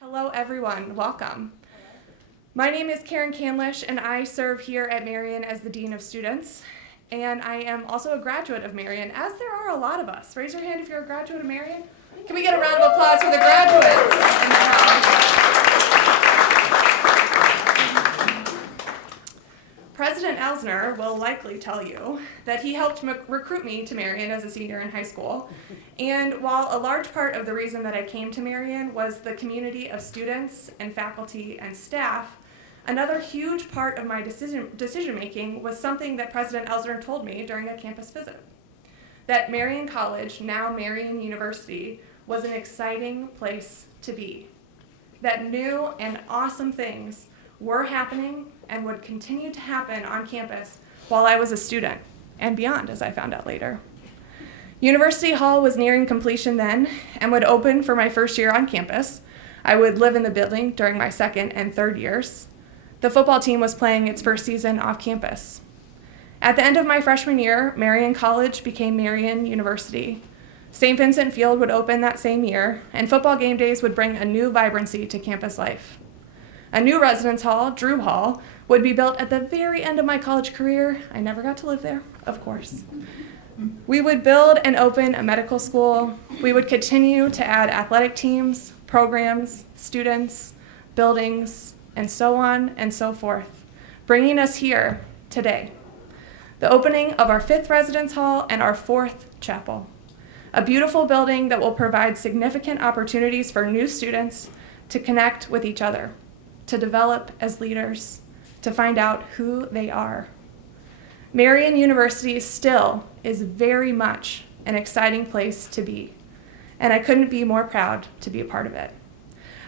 Hello everyone, welcome. My name is Karen Canlish and I serve here at Marian as the Dean of Students. And I am also a graduate of Marian, as there are a lot of us. Raise your hand if you're a graduate of Marian. Can we get a round of applause for the graduates? President Elsner will likely tell you that he helped recruit me to Marian as a senior in high school. And while a large part of the reason that I came to Marian was the community of students and faculty and staff, another huge part of my decision making was something that President Elsner told me during a campus visit. That Marian College, now Marian University, was an exciting place to be. That new and awesome things were happening and would continue to happen on campus while I was a student, and beyond, as I found out later. University Hall was nearing completion then and would open for my first year on campus. I would live in the building during my second and third years. The football team was playing its first season off campus. At the end of my freshman year, Marian College became Marian University. St. Vincent Field would open that same year, and football game days would bring a new vibrancy to campus life. A new residence hall, Drew Hall, would be built at the very end of my college career. I never got to live there, of course. We would build and open a medical school. We would continue to add athletic teams, programs, students, buildings, and so on and so forth, bringing us here today. The opening of our 5th residence hall and our 4th chapel. A beautiful building that will provide significant opportunities for new students to connect with each other, to develop as leaders, to find out who they are. Marian University still is very much an exciting place to be, and I couldn't be more proud to be a part of it.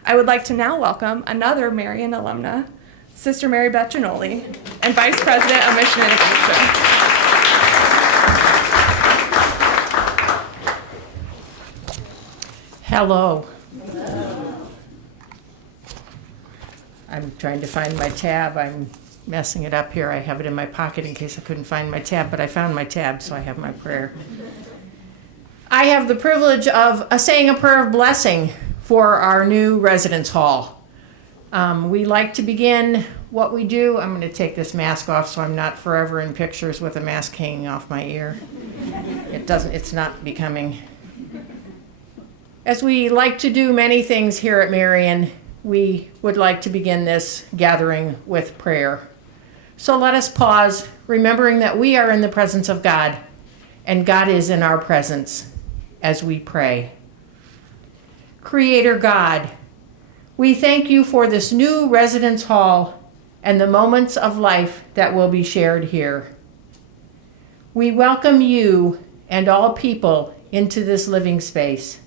I would like to now welcome another Marian alumna, Sister Mary Beth Giannoli, and Vice President of Mission Innovation. Hello. I'm trying to find my tab. I'm messing it up here. I have it in my pocket in case I couldn't find my tab, but I found my tab, so I have my prayer. I have the privilege of saying a prayer of blessing for our new residence hall. We like to begin what we do. I'm going to take this mask off so I'm not forever in pictures with a mask hanging off my ear. It's not becoming. As we like to do many things here at Marian, we would like to begin this gathering with prayer. So let us pause, remembering that we are in the presence of God, and God is in our presence as we pray. Creator God, we thank you for this new residence hall and the moments of life that will be shared here. We welcome you and all people into this living space.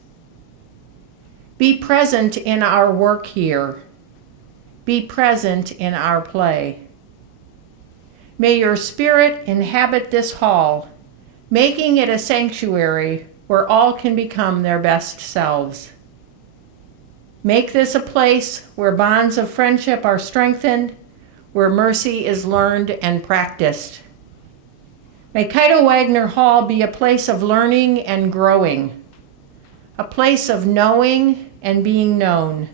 Be present in our work here. Be present in our play. May your spirit inhabit this hall, making it a sanctuary where all can become their best selves. Make this a place where bonds of friendship are strengthened, where mercy is learned and practiced. May Caito-Wagner Hall be a place of learning and growing, a place of knowing and being known,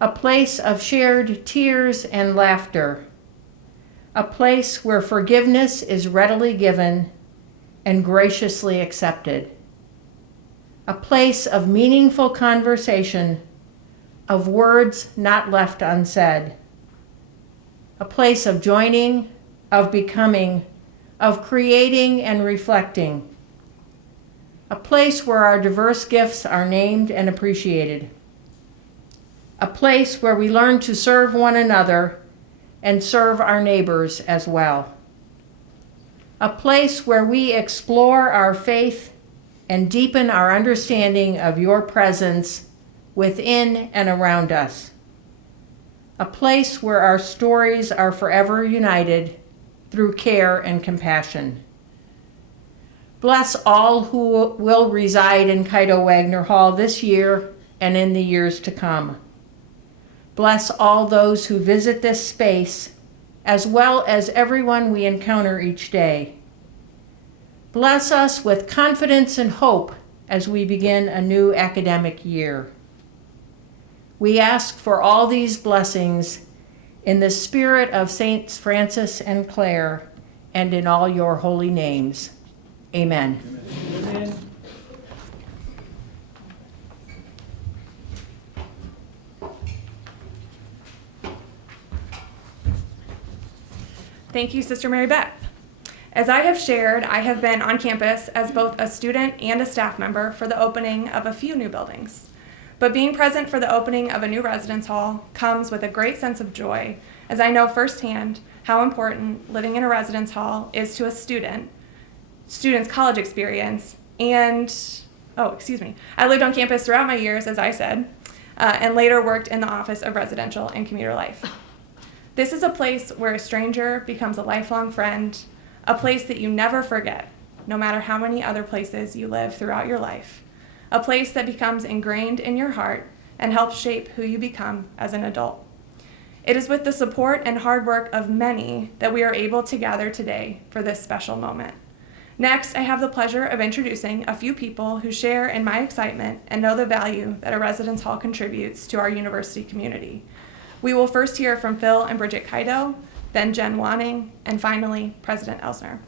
a place of shared tears and laughter, a place where forgiveness is readily given and graciously accepted, a place of meaningful conversation, of words not left unsaid, a place of joining, of becoming, of creating and reflecting, a place where our diverse gifts are named and appreciated, a place where we learn to serve one another and serve our neighbors as well, a place where we explore our faith and deepen our understanding of your presence within and around us, a place where our stories are forever united through care and compassion. Bless all who will reside in Caito-Wagner Hall this year and in the years to come. Bless all those who visit this space, as well as everyone we encounter each day. Bless us with confidence and hope as we begin a new academic year. We ask for all these blessings in the spirit of Saints Francis and Clare, and in all your holy names. Amen. Amen. Thank you, Sister Mary Beth. As I have shared, I have been on campus as both a student and a staff member for the opening of a few new buildings. But being present for the opening of a new residence hall comes with a great sense of joy, as I know firsthand how important living in a residence hall is to a student's college experience. And, I lived on campus throughout my years, as I said, and later worked in the Office of Residential and Commuter Life. This is a place where a stranger becomes a lifelong friend, a place that you never forget, no matter how many other places you live throughout your life, a place that becomes ingrained in your heart and helps shape who you become as an adult. It is with the support and hard work of many that we are able to gather today for this special moment. Next, I have the pleasure of introducing a few people who share in my excitement and know the value that a residence hall contributes to our university community. We will first hear from Phil and Bridget Caito, then Jen Wanning, and finally, President Elsner.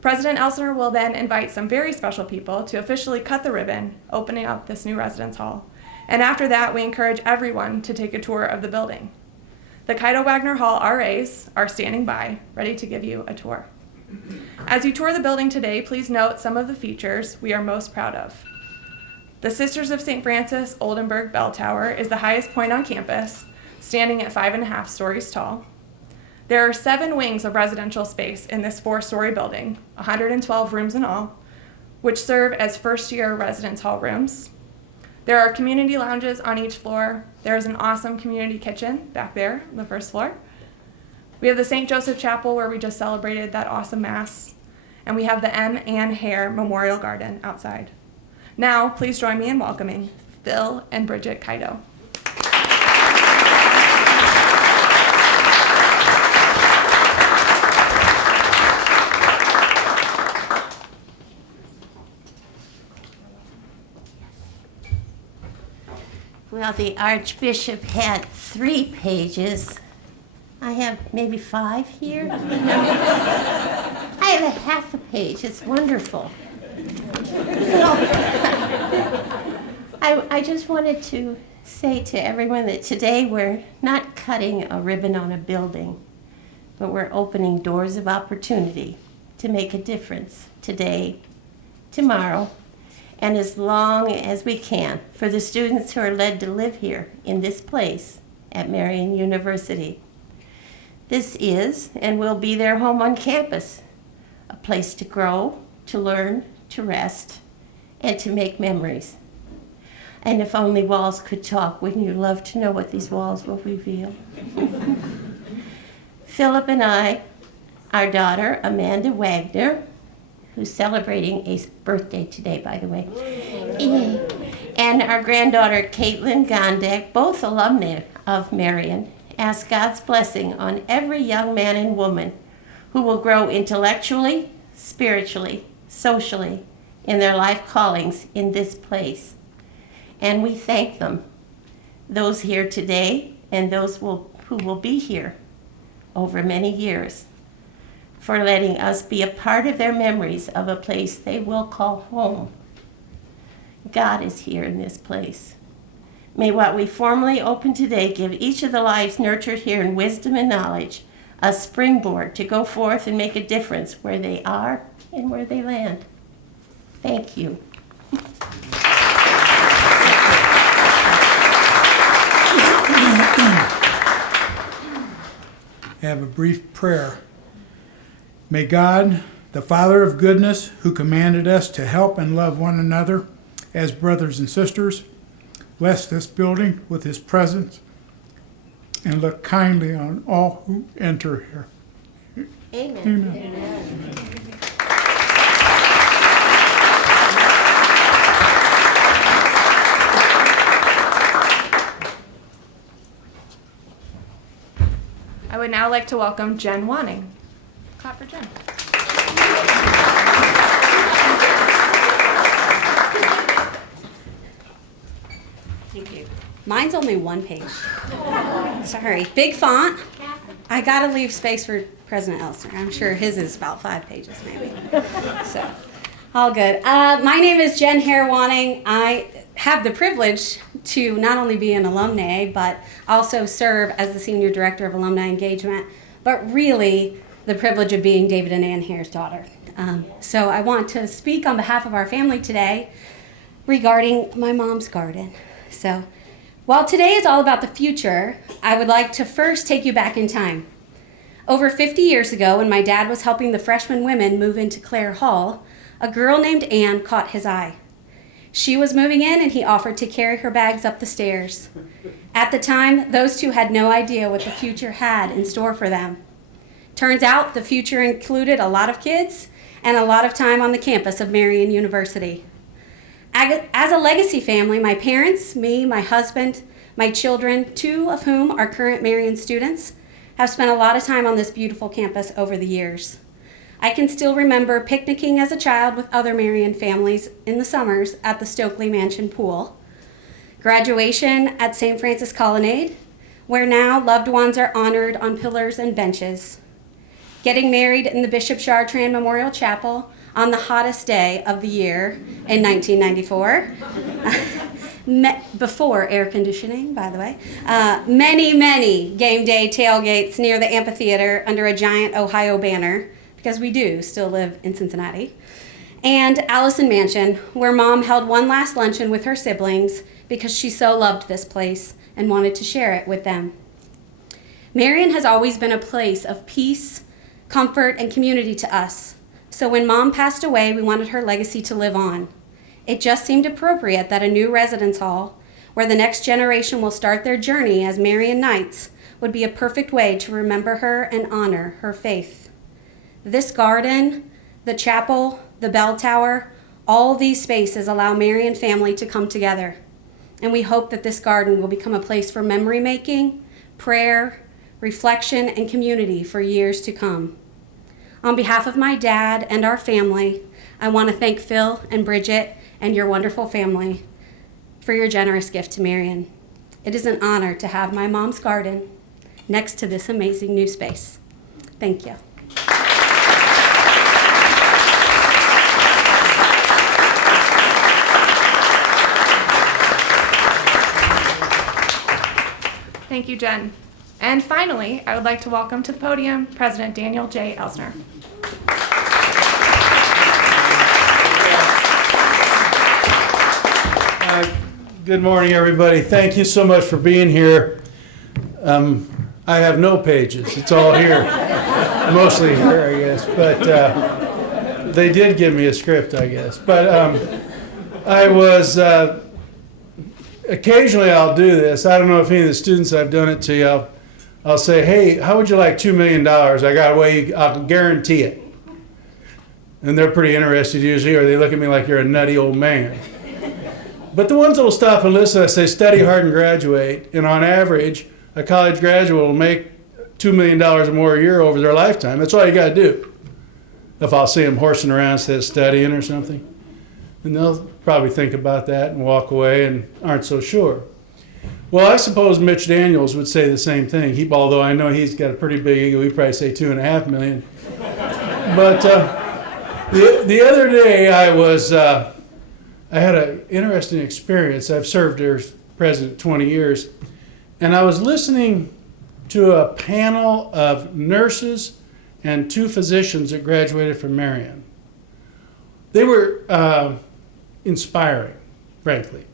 President Elsner will then invite some very special people to officially cut the ribbon, opening up this new residence hall. And after that, we encourage everyone to take a tour of the building. The Caito-Wagner Hall RAs are standing by, ready to give you a tour. As you tour the building today, please note some of the features we are most proud of. The Sisters of St. Francis Oldenburg Bell Tower is the highest point on campus, standing at 5.5 stories tall. There are 7 wings of residential space in this 4-story building, 112 rooms in all, which serve as first-year residence hall rooms. There are community lounges on each floor. There is an awesome community kitchen back there on the first floor. We have the St. Joseph Chapel where we just celebrated that awesome Mass. And we have the Haire Memorial Garden outside. Now, please join me in welcoming Phil and Bridget Caito. Well, the Archbishop had 3 pages. I have maybe 5 here. I have a half a page. It's wonderful. So, I just wanted to say to everyone that today we're not cutting a ribbon on a building, but we're opening doors of opportunity to make a difference today, tomorrow, and as long as we can for the students who are led to live here in this place at Marian University. This is and will be their home on campus, a place to grow, to learn, to rest, and to make memories. And if only walls could talk, wouldn't you love to know what these walls will reveal? Philip and I, our daughter, Amanda Wagner, who's celebrating a birthday today, by the way, and our granddaughter, Caitlin Gondek, both alumni of Marian, ask God's blessing on every young man and woman who will grow intellectually, spiritually, socially in their life callings in this place. And we thank them, those here today and those who will be here over many years, for letting us be a part of their memories of a place they will call home. God is here in this place. May what we formally open today give each of the lives nurtured here in wisdom and knowledge a springboard to go forth and make a difference where they are and where they land. Thank you. Have a brief prayer. May God, the Father of goodness, who commanded us to help and love one another as brothers and sisters, bless this building with his presence and look kindly on all who enter here. Amen. Amen. I would now like to welcome Jen Wanning. Clap for Jen. Thank you. Mine's only one page. Sorry. Big font. I got to leave space for President Elsner. I'm sure his is about 5 pages, maybe. So, all good. My name is Jen Haire Wanning. I have the privilege to not only be an alumni, but also serve as the Senior Director of Alumni Engagement, but really the privilege of being David and Ann Haire's daughter. So I want to speak on behalf of our family today regarding my mom's garden. So while today is all about the future, I would like to first take you back in time. Over 50 years ago, when my dad was helping the freshman women move into Clare Hall, a girl named Ann caught his eye. She was moving in and he offered to carry her bags up the stairs. At the time, those two had no idea what the future had in store for them. Turns out the future included a lot of kids and a lot of time on the campus of Marian University. As a legacy family, my parents, me, my husband, my children, 2 of whom are current Marian students, have spent a lot of time on this beautiful campus over the years. I can still remember picnicking as a child with other Marian families in the summers at the Stokely Mansion pool, graduation at St. Francis Colonnade, where now loved ones are honored on pillars and benches, getting married in the Bishop Chartrand Memorial Chapel on the hottest day of the year in 1994, before air conditioning, by the way, many game day tailgates near the amphitheater under a giant Ohio banner, because we do still live in Cincinnati, and Allison Mansion, where Mom held one last luncheon with her siblings because she so loved this place and wanted to share it with them. Marian has always been a place of peace, comfort, and community to us, so when Mom passed away, we wanted her legacy to live on. It just seemed appropriate that a new residence hall, where the next generation will start their journey as Marian Knights, would be a perfect way to remember her and honor her faith. This garden, the chapel, the bell tower, all these spaces allow Marian family to come together. And we hope that this garden will become a place for memory making, prayer, reflection, and community for years to come. On behalf of my dad and our family, I want to thank Phil and Bridget and your wonderful family for your generous gift to Marian. It is an honor to have my mom's garden next to this amazing new space. Thank you. Thank you, Jen. And finally, I would like to welcome to the podium President Daniel J. Elsner. Good morning, everybody. Thank you so much for being here. I have no pages. It's all here. Mostly here, I guess. But they did give me a script, I guess. But I was... occasionally I'll do this. I don't know if any of the students I've done it to, I'll say, hey, how would you like $2 million? I got a way, I'll guarantee it. And they're pretty interested usually, or they look at me like you're a nutty old man. But the ones that will stop and listen, I say, study hard and graduate. And on average, a college graduate will make $2 million or more a year over their lifetime. That's all you got to do. If I'll see them horsing around instead of studying or something. And they'll probably think about that and walk away and aren't so sure. Well, I suppose Mitch Daniels would say the same thing. Although I know he's got a pretty big ego, he'd probably say $2.5 million. But the other day I had an interesting experience. I've served as president 20 years, and I was listening to a panel of nurses and 2 physicians that graduated from Marian. They were inspiring, frankly.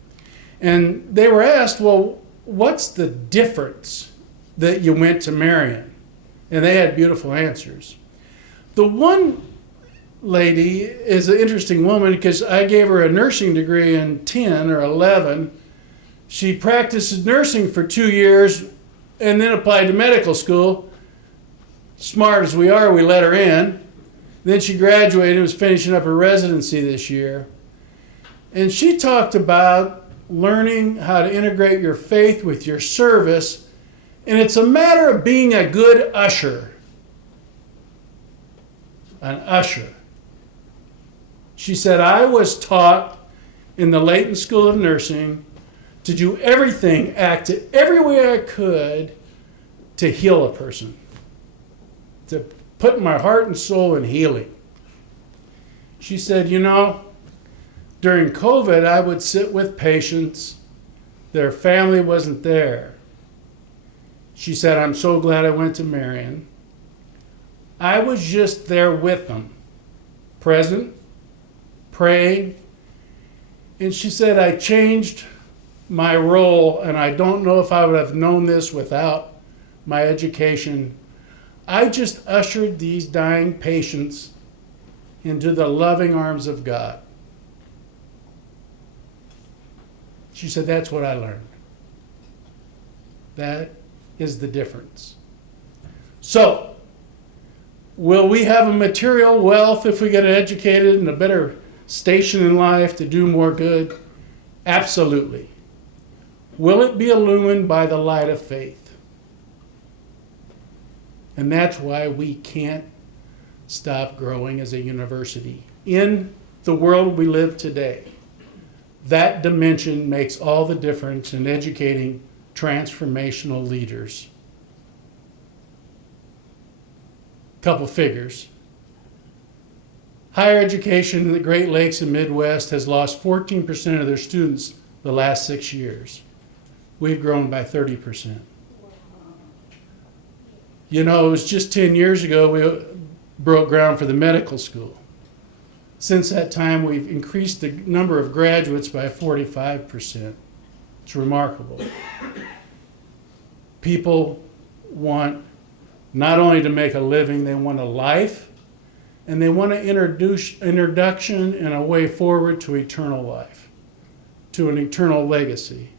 And they were asked, well, what's the difference that you went to Marian? And they had beautiful answers. The one lady is an interesting woman because I gave her a nursing degree in 10 or 11. She practiced nursing for 2 years and then applied to medical school. Smart as we are, we let her in. Then she graduated and was finishing up her residency this year. And she talked about learning how to integrate your faith with your service. And it's a matter of being a good usher. An usher. She said, I was taught in the Leighton School of Nursing to do everything, act every way I could to heal a person, to put my heart and soul in healing. She said, you know, during COVID, I would sit with patients. Their family wasn't there. She said, I'm so glad I went to Marian. I was just there with them, present, praying. And she said, I changed my role, and I don't know if I would have known this without my education. I just ushered these dying patients into the loving arms of God. She said, that's what I learned. That is the difference. So, will we have a material wealth if we get educated and a better station in life to do more good? Absolutely. Will it be illumined by the light of faith? And that's why we can't stop growing as a university. In the world we live today, that dimension makes all the difference in educating transformational leaders. Couple figures. Higher education in the Great Lakes and Midwest has lost 14% of their students the last 6 years. We've grown by 30%. You know, it was just 10 years ago we broke ground for the medical school. Since that time, we've increased the number of graduates by 45%. It's remarkable. People want not only to make a living, they want a life, and they want an introduction and a way forward to eternal life, to an eternal legacy.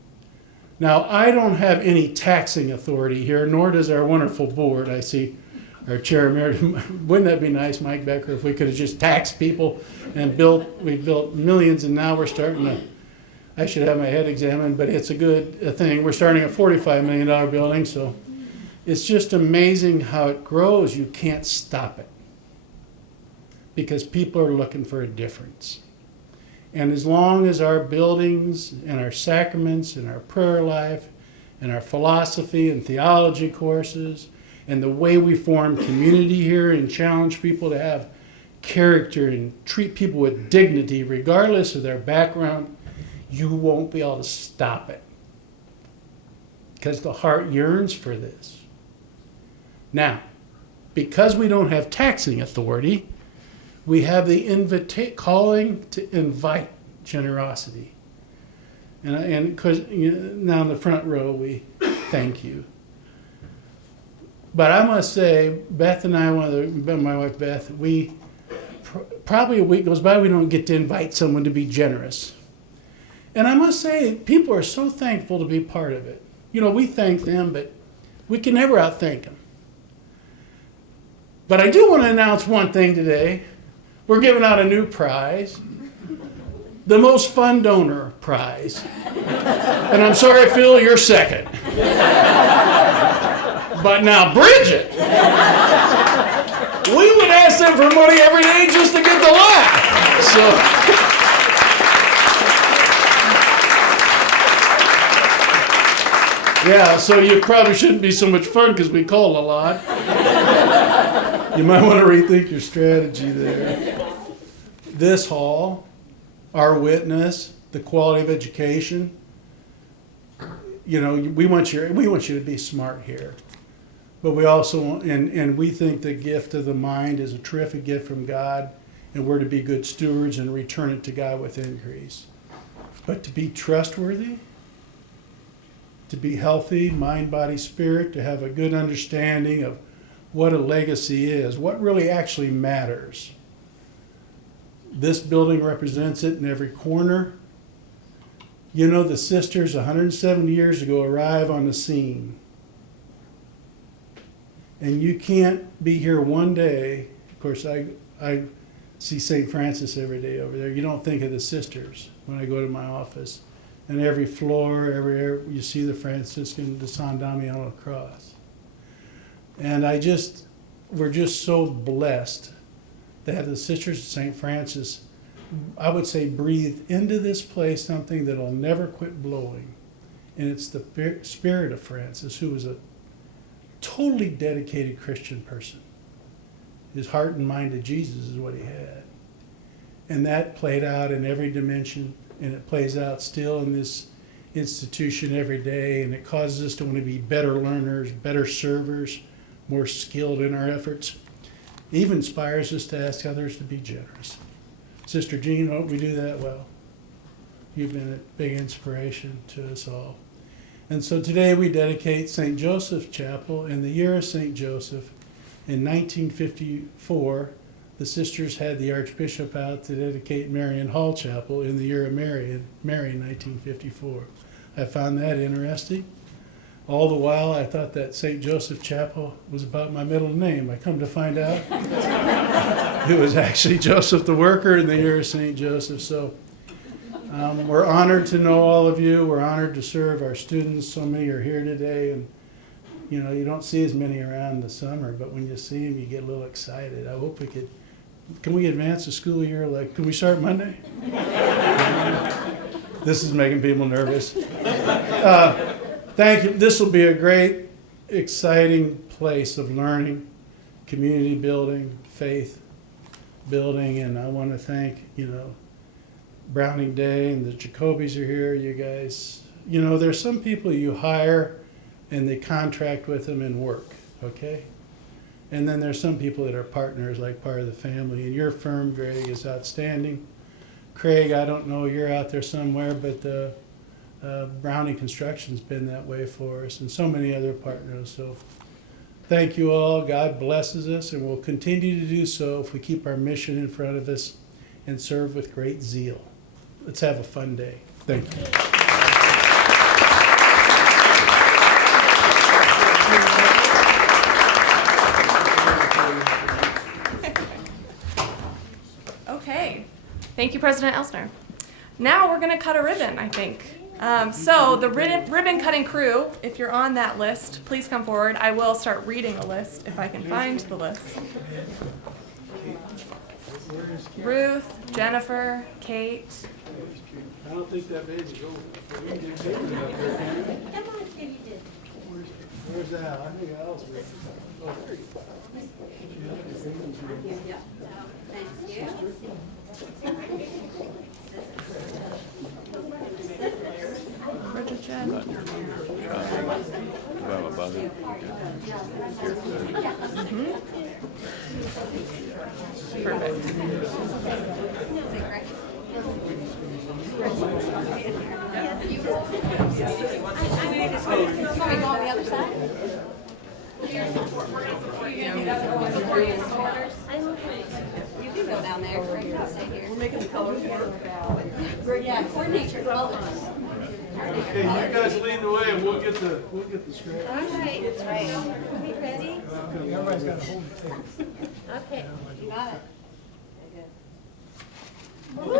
Now, I don't have any taxing authority here, nor does our wonderful board. I see our chair emeritus. Wouldn't that be nice, Mike Becker, if we could have just taxed people and we built millions, and now we're starting to, I should have my head examined, but it's a good thing. We're starting a $45 million building, so it's just amazing how it grows. You can't stop it because people are looking for a difference. And as long as our buildings and our sacraments and our prayer life and our philosophy and theology courses and the way we form community here and challenge people to have character and treat people with dignity regardless of their background, you won't be able to stop it because the heart yearns for this. Now, because we don't have taxing authority, we have the calling to invite generosity. And because now in the front row, we thank you. But I must say, Beth and I, my wife Beth, we probably a week goes by, we don't get to invite someone to be generous. And I must say, people are so thankful to be part of it. You know, we thank them, but we can never outthank them. But I do want to announce one thing today. We're giving out a new prize, the most fun donor prize. And I'm sorry, Phil, you're second. But now, Bridget, we would ask them for money every day just to get the laugh. So you probably shouldn't be so much fun because we call a lot. You might want to rethink your strategy there. This hall, our witness, the quality of education, you know, we want you to be smart here. But we also want, and we think the gift of the mind is a terrific gift from God, and we're to be good stewards and return it to God with increase. But to be trustworthy, to be healthy, mind, body, spirit, to have a good understanding of what a legacy is, what really actually matters. This building represents it in every corner. You know, the sisters 170 years ago arrive on the scene. And you can't be here one day. Of course, I see St. Francis every day over there. You don't think of the sisters when I go to my office. And every floor, every you see the Franciscan, the San Damiano cross. And we're just so blessed to have the Sisters of St. Francis, I would say, breathe into this place something that'll never quit blowing. And it's the spirit of Francis, who was a totally dedicated Christian person. His heart and mind to Jesus is what he had. And that played out in every dimension, and it plays out still in this institution every day, and it causes us to want to be better learners, better servers, more skilled in our efforts. It even inspires us to ask others to be generous. Sister Jean, don't we do that well? You've been a big inspiration to us all. And so today we dedicate St. Joseph's Chapel. In the year of St. Joseph, in 1954, the sisters had the Archbishop out to dedicate Marian Hall Chapel in the year of Mary, 1954. I found that interesting. All the while, I thought that St. Joseph Chapel was about my middle name. I come to find out it was actually Joseph the Worker in the year of St. Joseph. So we're honored to know all of you. We're honored to serve our students. So many are here today, and you know, you don't see as many around in the summer, but when you see them, you get a little excited. I hope we could. Can we advance the school year? Like, can we start Monday? This is making people nervous. Thank you. This will be a great, exciting place of learning, community building, faith building, and I want to thank, Browning Day and the Jacobys are here. You guys, there's some people you hire and they contract with them and work, okay? And then there's some people that are partners, like part of the family. And your firm, Greg, is outstanding. Craig, I don't know, you're out there somewhere, but Browning Construction's been that way for us, and so many other partners. So thank you all. God blesses us, and we'll continue to do so if we keep our mission in front of us and serve with great zeal. Let's have a fun day. Thank you. Okay. Thank you, President Elsner. Now we're going to cut a ribbon, I think. So the ribbon cutting crew, if you're on that list, please come forward. I will start reading a list if I can find the list. Ruth, Jennifer, Kate. I don't think that baby's over. Where's Al? I think Al's with. Oh, there you go. Thank you. Bridget, Jen. Perfect. You can go down there. Greg can stay here. We're making the colors work. Yeah, coordinate your colors. Okay, you guys lead the way, and we'll get the script. All right, it's right. Are we ready? Everybody's got to hold it. Okay, you got it. Woo!